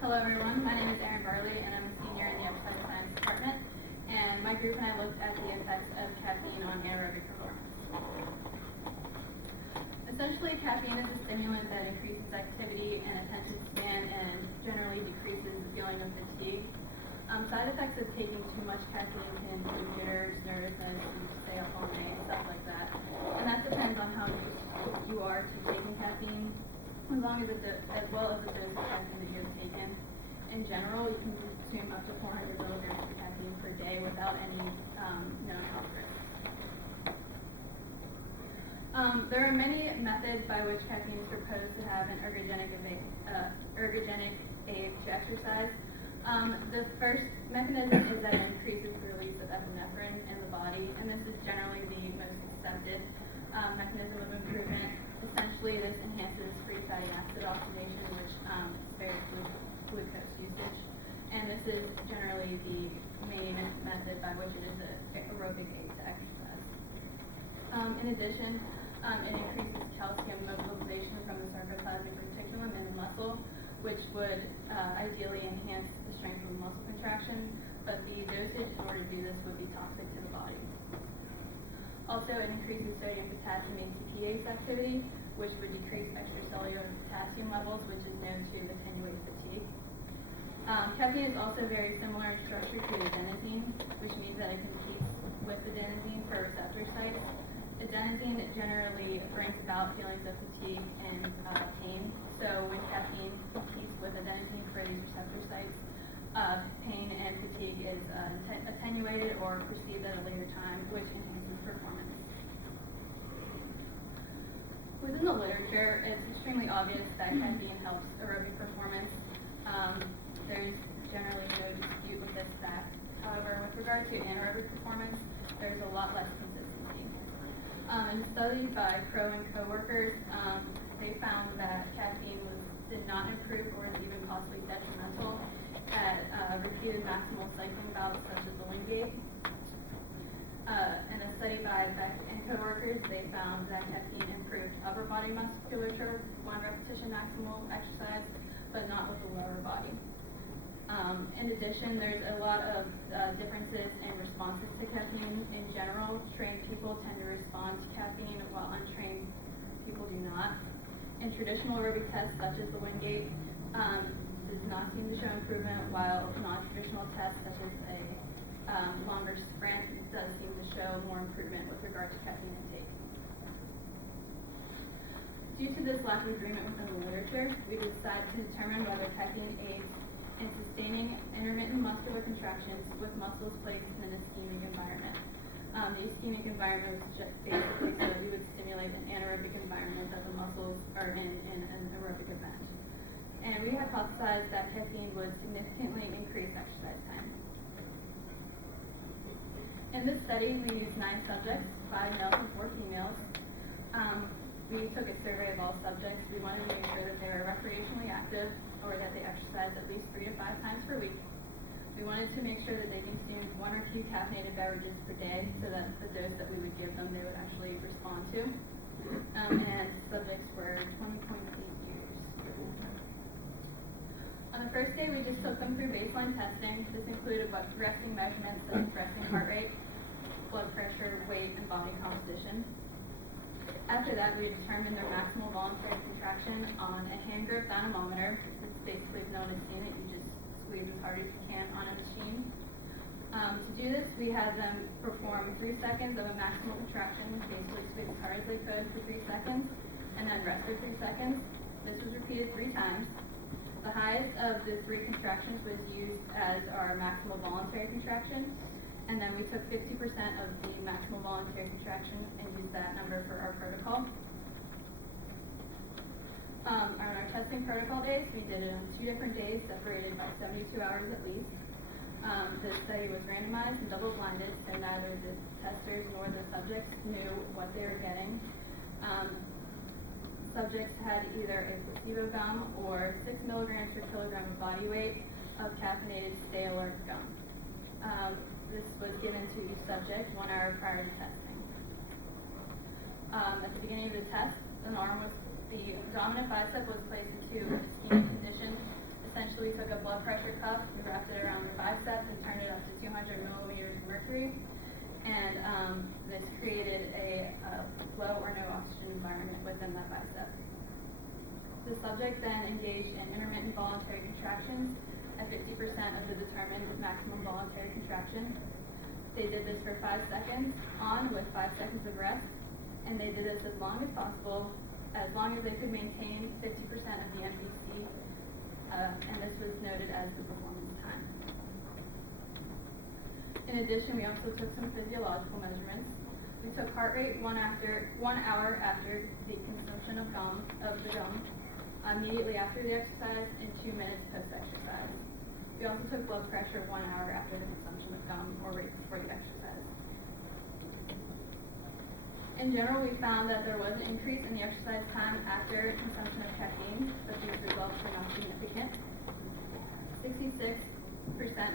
Hello everyone, my name is Erin Varley and I'm a senior in the exercise science department, and my group and I looked at the effects of caffeine on anaerobic performance. Essentially, caffeine is a stimulant that increases activity and attention span and generally decreases the feeling of fatigue. Side effects of taking too much caffeine can include jitters, nervousness, and stay up all night, stuff like that. And that depends on how used you are to taking caffeine, as well as the dose of caffeine that you have taken. In general, you can consume up to 400 milligrams of caffeine per day without any known health risks. There are many methods by which caffeine is proposed to have an ergogenic aid to exercise. The first mechanism is that it increases the release of epinephrine in the body, and this is generally the most accepted mechanism of improvement. Essentially, this enhances free fatty acid oxidation, which spares glucose usage, and this is generally the main method by which it is an aerobic aid to exercise. In addition, it increases calcium mobilization from the sarcoplasmic reticulum in the muscle, which would ideally enhance the strength of the muscle contraction, but the dosage in order to do this would be toxic to the body. Also, it increases sodium potassium ATPase activity, which would decrease extracellular potassium levels, which is known to attenuate fatigue. Caffeine is also very similar in structure to adenosine, which means that it competes with adenosine for receptor sites. Adenosine generally brings about feelings of fatigue and pain. So when caffeine competes with adenosine for these receptor sites, pain and fatigue is attenuated or perceived at a later time, which enhances performance. Within the literature, it's extremely obvious that caffeine helps aerobic performance. There's generally no dispute with this fact. However, with regard to anaerobic performance, there's a lot less consistency. In a study by Crow and co-workers, they found that caffeine did not improve or was even possibly detrimental at repeated maximal cycling bouts such as the Wingate. In a study by Beck and co-workers, they found that caffeine improved upper body musculature, one repetition maximal exercise, but not with the lower body. In addition, there's a lot of differences in responses to caffeine. In general, trained people tend to respond to caffeine while untrained people do not. In traditional aerobic tests such as the Wingate, does not seem to show improvement, while non-traditional tests such as a longer sprint does seem to show more improvement with regard to caffeine intake. Due to this lack of agreement within the literature, we decided to determine whether caffeine aids in sustaining intermittent muscular contractions with muscles placed in an ischemic environment. The ischemic environment was just basically so that we would stimulate an anaerobic environment that the muscles are in an aerobic event. And we hypothesized that caffeine would significantly increase exercise time. In this study, we used 9 subjects, 5 males and 4 females. We took a survey of all subjects. We wanted to make sure that they were recreationally active or that they exercised at least 3 to 5 times per week. We wanted to make sure that they consumed 1 or 2 caffeinated beverages per day so that the dose that we would give them they would actually respond to. And subjects were 20.8 years. On the first day, we just took them through baseline testing. This included resting measurements such as resting heart rate, blood pressure, weight, and body composition. After that, we determined their maximal voluntary contraction on a hand grip dynamometer. It's basically known as unit. You just squeeze as hard as you can on a machine. To do this, we had them perform 3 seconds of a maximal contraction, basically squeeze as hard as they could for 3 seconds, and then rest for 3 seconds. This was repeated 3 times. The highest of the 3 contractions was used as our maximal voluntary contraction, and then we took 50% of the maximal voluntary contraction and used that number for our protocol. On our testing protocol days, we did it on 2 different days, separated by 72 hours at least. The study was randomized and double-blinded, so neither the testers nor the subjects knew what they were getting. Subjects had either a placebo gum or 6 milligrams per kilogram of body weight of caffeinated Stay Alert gum. This was given to each subject 1 hour prior to testing. At the beginning of the test, an alarm was The dominant bicep was placed into a ischemic condition. Essentially, we took a blood pressure cuff, we wrapped it around their bicep and turned it up to 200 millimeters of mercury. And this created a low or no oxygen environment within that bicep. The subject then engaged in intermittent voluntary contractions at 50% of the determined maximum voluntary contraction. They did this for 5 seconds on with 5 seconds of rest, and they did this as long as possible, as long as they could maintain 50% of the MPC, and this was noted as the performance time. In addition, we also took some physiological measurements. We took heart rate 1 hour after the consumption of the gum, immediately after the exercise, and 2 minutes post-exercise. We also took blood pressure 1 hour after the consumption of gum or right before the exercise. In general, we found that there was an increase in the exercise time after consumption of caffeine, but these results were not significant. 66%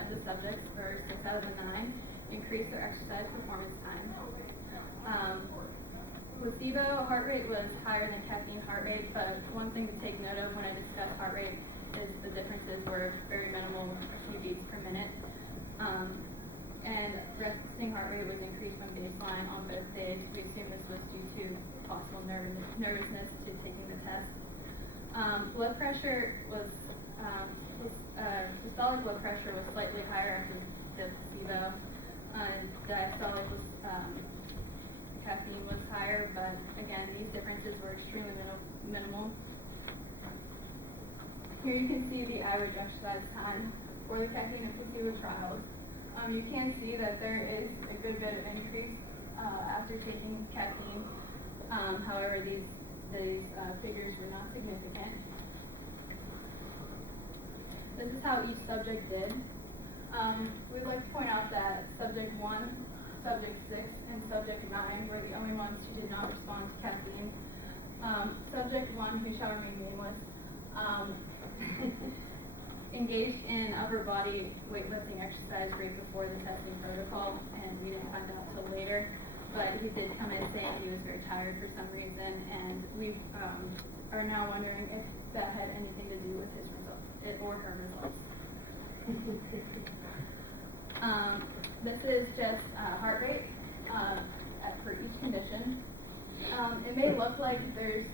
of the subjects, or 6 out of the 9, increased their exercise performance time. Placebo heart rate was higher than caffeine heart rate, but one thing to take note of when I discuss heart rate is the differences were very minimal, a few beats per minute. And resting heart rate was increased from baseline on both days. We assume this was due to possible nervousness to taking the test. Blood pressure was, systolic blood pressure was slightly higher after the placebo. Diastolic was, caffeine was higher, but again, these differences were extremely minimal. Here you can see the average exercise time for the caffeine and placebo trials. You can see that there is a good bit of increase after taking caffeine. However, these figures were not significant. This is how each subject did. We'd like to point out that subject 1, subject 6, and subject 9 were the only ones who did not respond to caffeine. Subject 1, who shall remain nameless, engaged in upper body weightlifting exercise right before the testing protocol, and we didn't find out till later, but he did come in saying he was very tired for some reason, and we are now wondering if that had anything to do with his results, or her results. This is just heart rate for each condition. It may look like there's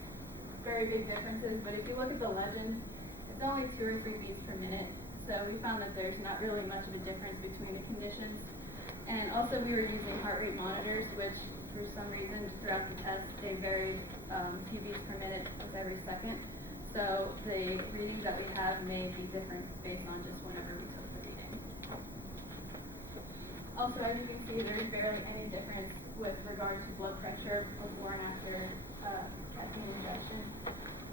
very big differences, but if you look at the legend, it's only 2 or 3 beats per minute. So we found that there's not really much of a difference between the conditions. And also we were using heart rate monitors, which for some reason throughout the test, they varied a few beats per minute with every second. So the readings that we have may be different based on just whenever we took the reading. Also, as you can see, there's barely any difference with regards to blood pressure before and after caffeine injection.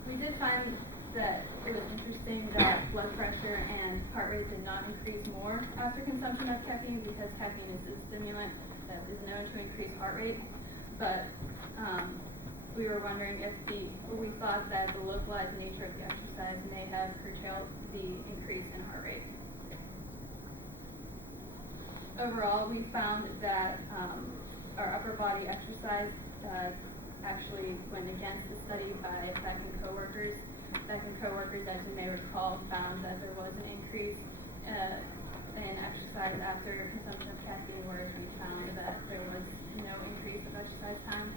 We did find that it was interesting that blood pressure and heart rate did not increase more after consumption of caffeine, because caffeine is a stimulant that is known to increase heart rate. But we were wondering if we thought that the localized nature of the exercise may have curtailed the increase in heart rate. Overall, we found that our upper body exercise actually went against the study by Beck and coworkers. Beck and coworkers, as you may recall, found that there was an increase in exercise after consumption of caffeine, whereas we found that there was no increase of exercise time.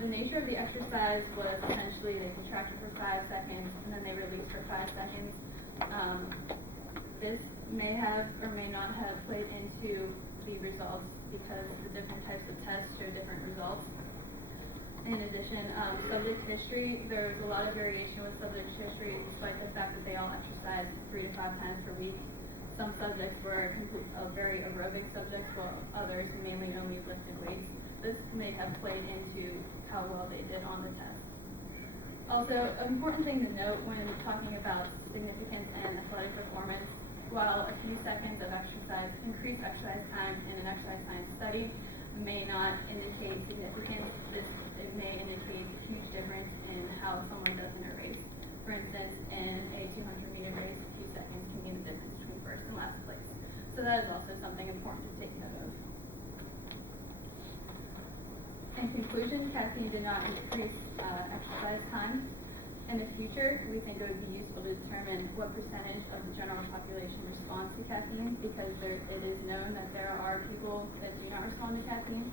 The nature of the exercise was essentially they contracted for 5 seconds and then they released for 5 seconds. This may have or may not have played into the results because the different types of tests show different results. In addition, subject history, there was a lot of variation with subject history despite the fact that they all exercised 3 to 5 times per week. Some subjects were very aerobic subjects, while others mainly only lifted weights. This may have played into how well they did on the test. Also, an important thing to note when talking about significance and athletic performance, while a few seconds of exercise, increased exercise time in an exercise science study may not indicate significance, it may indicate a huge difference in how someone does in a race. For instance, in a 200-meter race, a few seconds can mean the difference between first and last place. So that is also something important to take note of. In conclusion, caffeine did not increase exercise time. In the future, we think it would be useful to determine what percentage of the general population responds to caffeine, because it is known that there are people that do not respond to caffeine.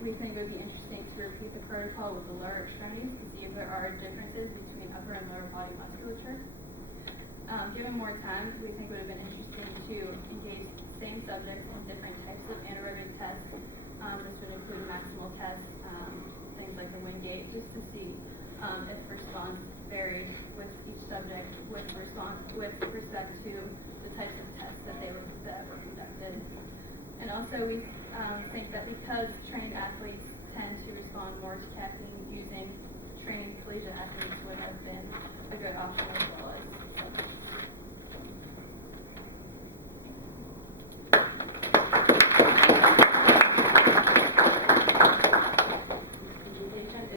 We think it would be interesting to repeat the protocol with the lower extremities to see if there are differences between upper and lower body musculature. Given more time, we think it would have been interesting to engage same subjects in different types of anaerobic tests. This would include maximal tests, things like the Wingate, just to see if response varied with each subject with respect to the types of tests that were conducted. And also we think that because trained athletes tend to respond more to caffeine, using trained collegiate athletes would have been a good option as well.